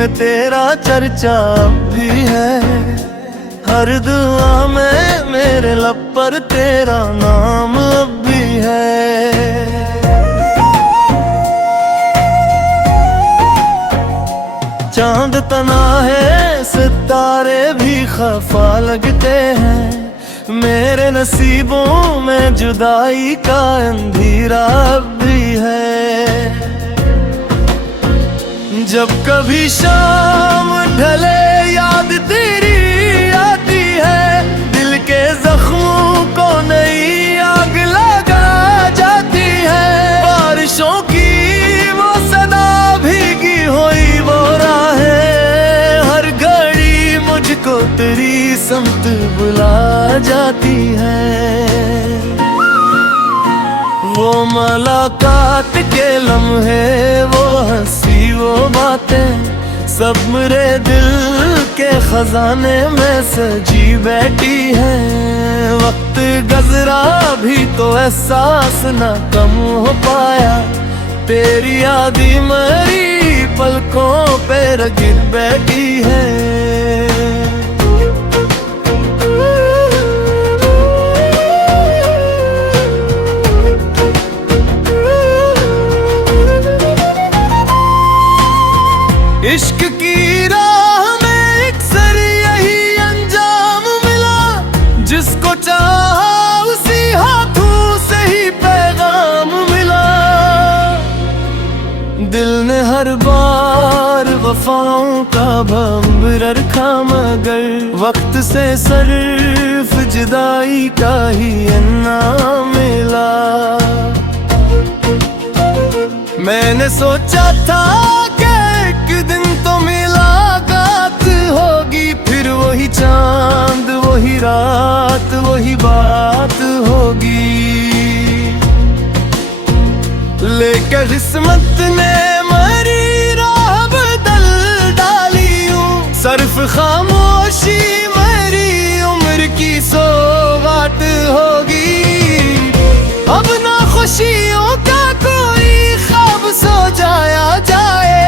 में तेरा चर्चा अब भी है, हर दुआ में मेरे लब पर तेरा नाम अब भी है। चांद तना है सितारे भी खफा लगते हैं, मेरे नसीबों में जुदाई का अंधेरा अब भी है। जब कभी शाम ढले याद तेरी आती है, दिल के जख्मों को नई आग लगा जाती है। बारिशों की वो सदा भीगी हुई वो राहें, हर घड़ी मुझको तेरी समत बुला जाती है। वो मुलाकात के लम्हे, वो हंसी वो बातें, सब मेरे दिल के खजाने में सजी बैठी है। वक्त गुजरा भी तो एहसास न कम हो पाया, तेरी यादी मरी पलकों पे गिर बैठी है। इश्क की राह में अक्सर यही अंजाम मिला, जिसको चाहा उसी हाथों से ही पैगाम मिला। दिल ने हर बार वफाओं का भंवर रखा, मगर वक्त से सिर्फ जुदाई का ही इनाम मिला। मैंने सोचा था एक दिन तो मुलाकात होगी, फिर वही चांद वही रात वही बात होगी। लेकर किस्मत ने मरी राह बदल डाली हूँ, सिर्फ खामोशी मेरी उम्र की सौगात होगी। अब ना खुशियों का कोई ख्वाब सो जाया जाए,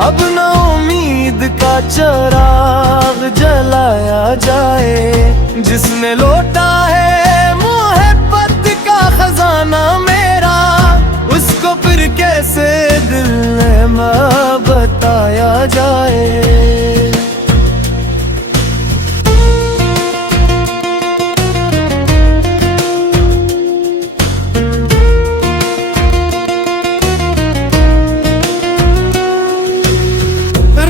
अब न उम्मीद का चिराग जलाया जाए। जिसने लौटा है मोहब्बत का खजाना मेरा, उसको फिर कैसे दिल में बताया जाए।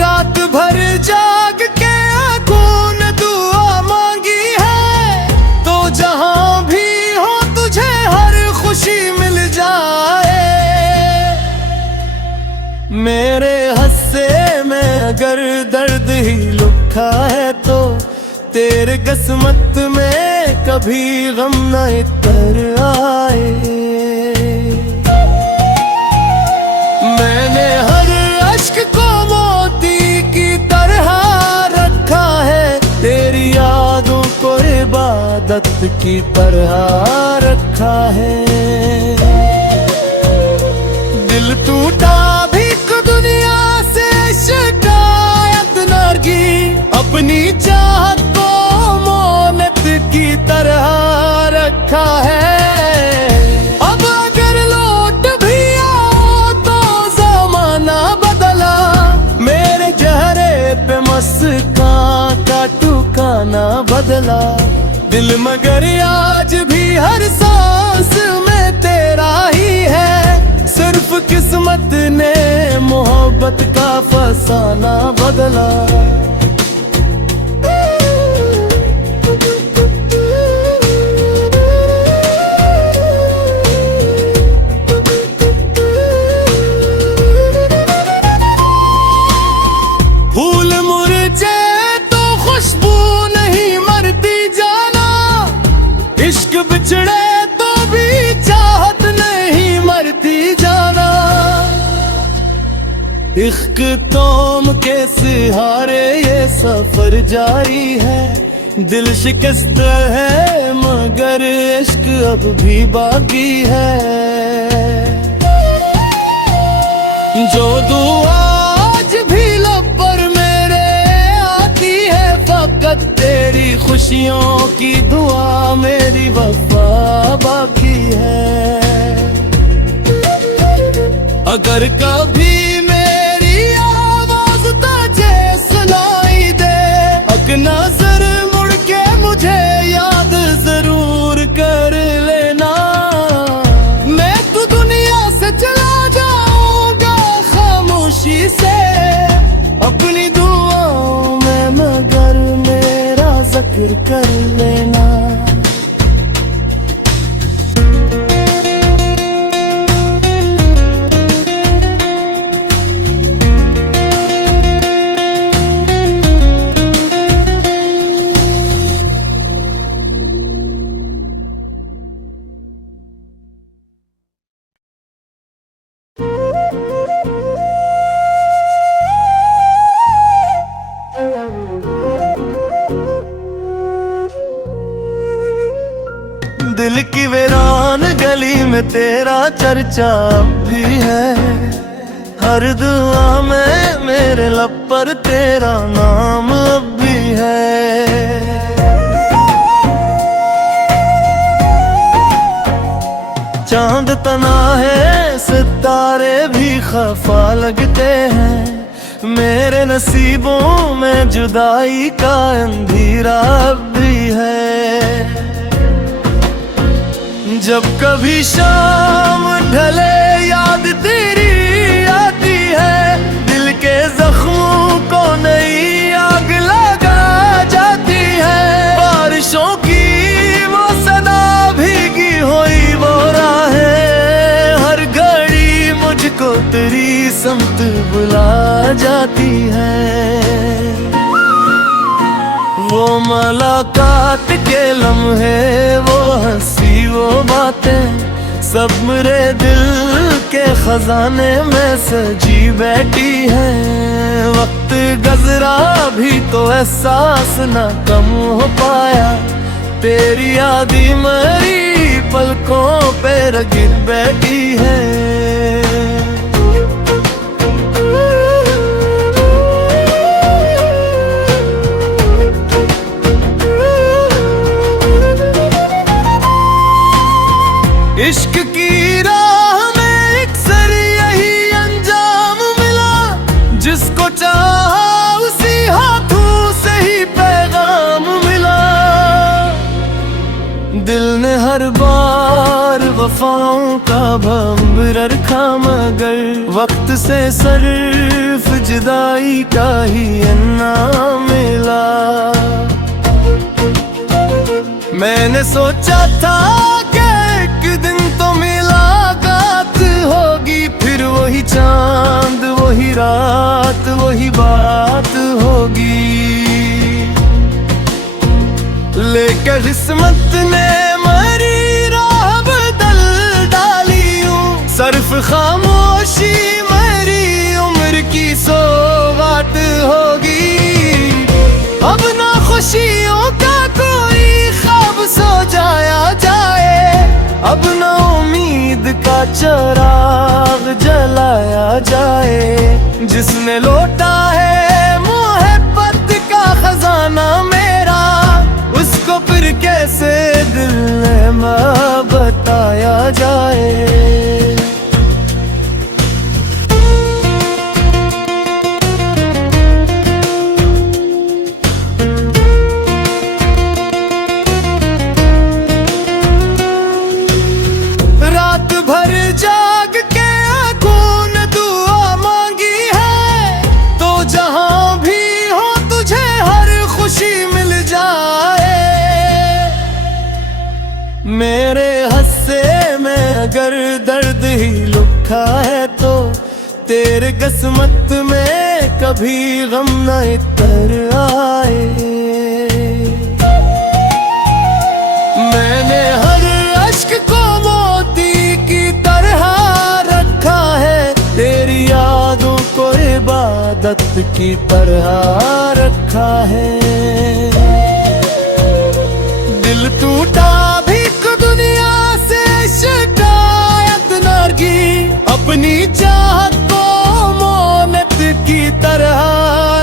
रात भर जाग के आंखों ने दुआ मांगी है, तो जहां भी हो तुझे हर खुशी मिल जाए। मेरे हस्से में अगर दर्द ही लुका है, तो तेरे किस्मत में कभी गम न इतर आए। मैंने हर अश्क को की तरह रखा है, तेरी यादों को इबादत की तरह रखा है। दिल टूटा भी दुनिया से शिकायत न की, अपनी चाहत को मोहब्बत की तरह रखा है। अब अगर लौट भी आओ तो जमाना बदला, मेरे चेहरे पे मुस्कान का टुकाना बदला। दिल मगर आज भी हर सांस में तेरा ही है, सिर्फ किस्मत ने मोहब्बत का फसाना बदला। फूल मुरझे तो खुशबू नहीं मरती जाना, इश्क बिछड़े तो भी चाहत नहीं मरती जाना। इश्क तोम के सहारे ये सफर जारी है, दिल शिकस्त है मगर इश्क अब भी बाकी है। जो दुआ आज भी लब पर की दुआ मेरी वफा बाकी है। अगर कभी मेरी आवाज तुझे सुनाई दे, अग नजर मुड़ के मुझे याद जरूर कर लेना। मैं तो दुनिया से चला जाऊंगा खामोशी से, अपनी दुआओं में मगर मेरा जिक्र कर लेना। दिल की वीरान गली में तेरा चर्चा अब भी है। हर दुआ में मेरे लब पर तेरा नाम अब भी है। चांद तना है सितारे भी खफा लगते हैं, मेरे नसीबों में जुदाई का अंधेरा अब भी है। जब कभी शाम ढले याद तेरी आती है, दिल के जख्मों को नई आग लगा जाती है। बारिशों की वो सदा भीगी हुई वो राहें, हर घड़ी मुझको तेरी समत बुला जाती है। वो मुलाकात के लम्हे, वो हंसी वो बातें, सब मेरे दिल के खजाने में सजी बैठी है। वक्त गुजरा भी तो एहसास न कम हो पाया, तेरी यादी मरी पलकों पे गिर बैठी है। इश्क की राह में एक सर यही अंजाम मिला, जिसको चाहा उसी हाथों से ही पैगाम मिला। दिल ने हर बार वफाओं का भंवर रखा, मगर वक्त से सिर्फ जुदाई का ही इनाम मिला। मैंने सोचा था एक दिन तो मुलाकात होगी, फिर वही चांद वही रात वही बात होगी। लेकर किस्मत ने मरी राह बदल डाली हूँ, सिर्फ खामोशी मेरी उम्र की सौगात होगी। अब ना खुशियों का कोई ख्वाब सो जाया जाए, अब न उम्मीद का चिराग जलाया जाए। जिसने लौटा है मोहब्बत का खजाना मेरा, उसको फिर कैसे दिल में बताया जाए। रात भर जाग के आंखों ने दुआ मांगी है, तो जहां भी हो तुझे हर खुशी मिल जाए। मेरे हस्से में अगर दर्द ही लुका है, तो तेरे किस्मत में कभी गम न इतर आए। मैंने हर अश्क को मोती की तरह रखा है, तेरी यादों को इबादत की तरह रखा है। दिल टूटा भी दुनिया से शिकायत न की, अपनी चाहत को मोनत की तरह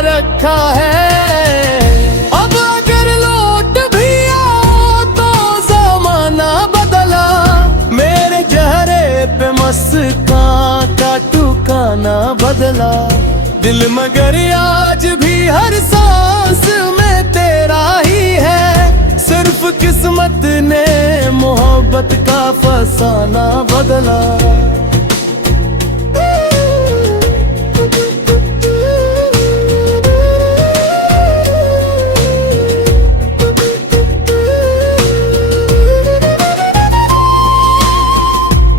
रखा है। अब अगर लौट भी आओ बदला दिल, मगर आज भी हर सांस में तेरा ही है। सिर्फ किस्मत ने मोहब्बत का फसाना बदला।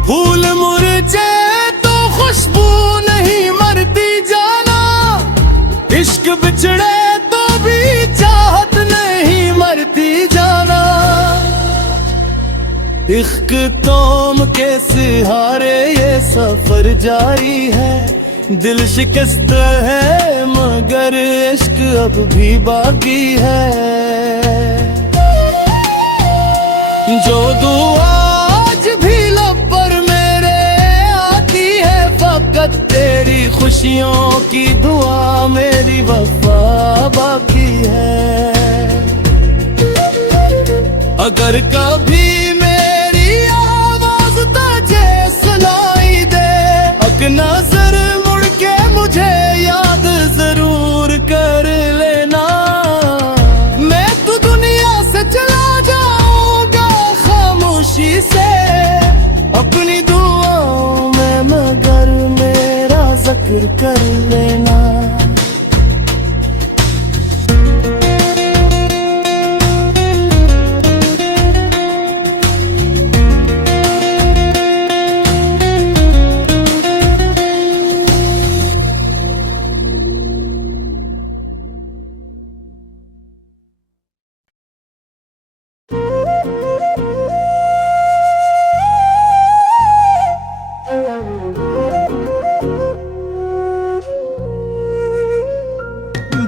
फूल मुरझे तो खुशबू नहीं मरती जाना, इश्क बिछड़े तो भी चाहत नहीं मरती जाना। इश्क तोम के सहारे ये सफर जारी है, दिल शिकस्त है मगर इश्क अब भी बाकी है। जो दुआ आज भी लब पर मेरे आती है, फकत तेरी खुशियों की दुआ मेरी वफा बाकी है। अगर कभी मेरी आवाज तुझे सुनाई दे, एक नजर मुड़ के मुझे याद जरूर कर लेना। मैं तो दुनिया से चला जाऊंगा खामोशी से, अपनी दुआओं में मगर मेरा जिक्र कर लेना।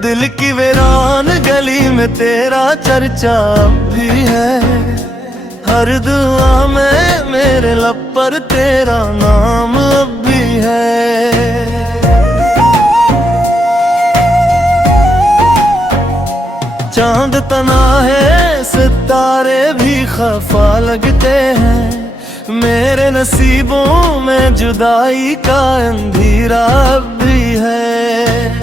दिल की वीरान गली में तेरा चर्चा भी है, हर दुआ में मेरे लब पर तेरा नाम अब भी है। चांद तना है सितारे भी खफा लगते हैं, मेरे नसीबों में जुदाई का अंधेरा अब भी है।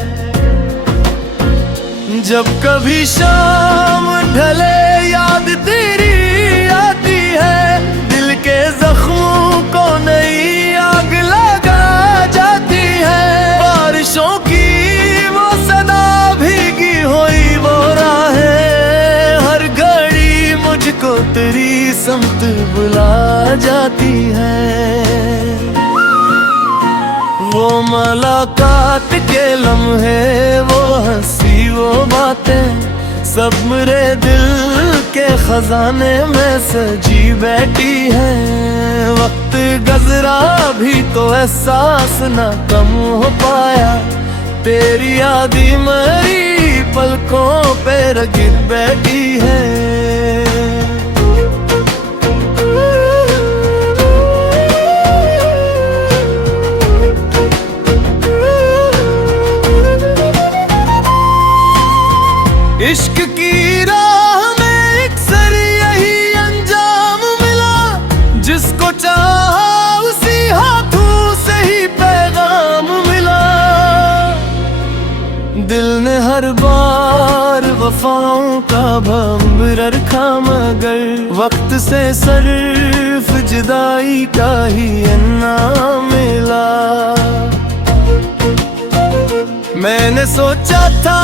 जब कभी शाम ढले याद तेरी आती है, दिल के जख्मों को नई आग लगा जाती है। बारिशों की वो सदा भीगी हुई वो राहें, हर घड़ी मुझको तेरी समत बुला जाती है। वो मुलाकात के लम्हे, वो हंसी वो बातें, सब मेरे दिल के खजाने में सजी बैठी है। वक्त गुजरा भी तो एहसास न कम हो पाया, तेरी यादी मरी पलकों पे गिर बैठी है। इश्क की राह में अक्सर यही अंजाम मिला, जिसको चाहा उसी हाथों से ही पैगाम मिला। दिल ने हर बार वफाओं का भंवर रखा, मगर वक्त से सिर्फ जुदाई का ही इनाम मिला। मैंने सोचा था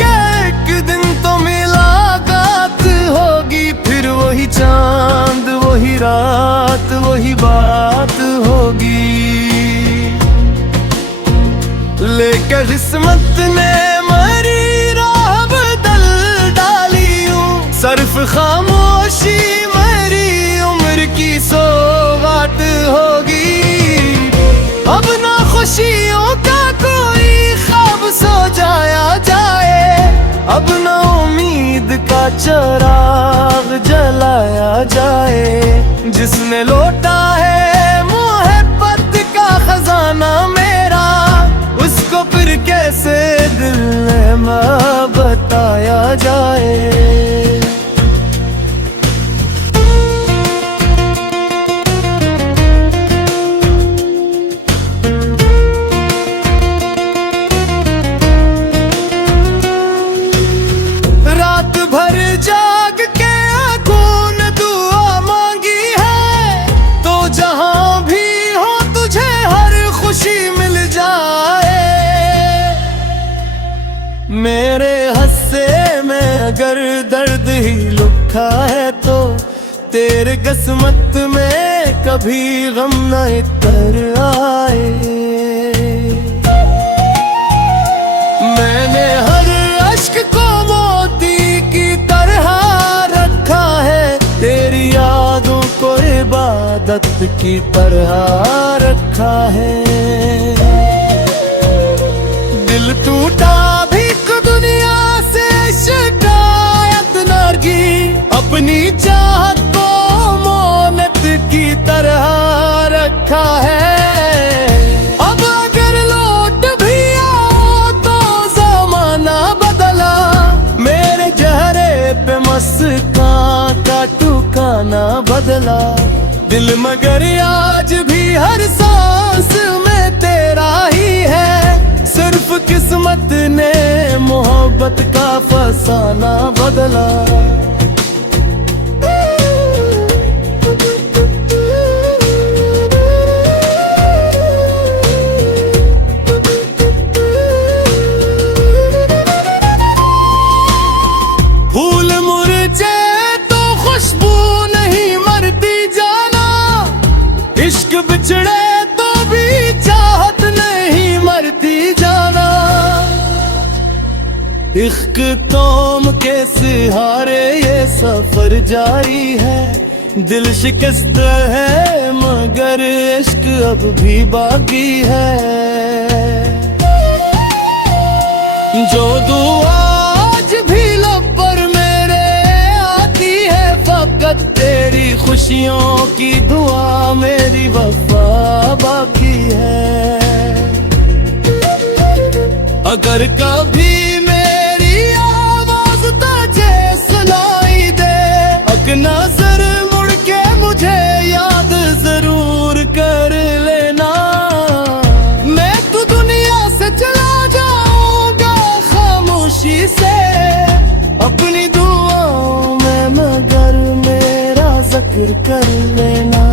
एक दिन तो मुलाकात होगी, फिर वही चांद वही रात वही बात होगी। लेकर किस्मत ने मरी राह बदल डाली हूँ, सिर्फ खामोशी मेरी उम्र की सौगात होगी। अब ना खुशियों का कोई ख्वाब सो जाया जाए, अब न उम्मीद का चिराग जलाया जाए। जिसने लौटा है मोहब्बत का खजाना मेरा, उसको फिर कैसे दिल में बताया जाए। लिखा है तो तेरे किस्मत में कभी गम न इतर आए। मैंने हर अश्क को मोती की तरह रखा है, तेरी यादों को इबादत की तरह रखा है। दिल टूटा भी दुनिया से शिकायत न की, अपनी चाहत को मोहब्बत की तरह रखा है। अब अगर लौट भी आओ तो जमाना बदला, मेरे चेहरे पे मुस्कान का ठिकाना बदला। दिल मगर आज भी हर सांस में तेरा ही है, सिर्फ किस्मत ने मोहब्बत का फसाना बदला। फूल मुरझे तो खुशबू नहीं मरती जाना, इश्क बिछड़े तो भी चाहत नहीं मरती जाना। इश्क तोम के सहारे ये सफर जारी है, दिल शिकस्त है मगर इश्क अब भी बाकी है। जो दुआ आज भी लब पर मेरे आती है, फकत तेरी खुशियों की दुआ मेरी वफा बाकी है। अगर कभी मेरी आवाज तुझे सुनाई दे, अग नजर मुड़ के मुझे याद जरूर कर लेना। मैं तो दुनिया से चला जाऊंगा खामोशी से, अपनी दुआओं में मगर मेरा जिक्र कर लेना।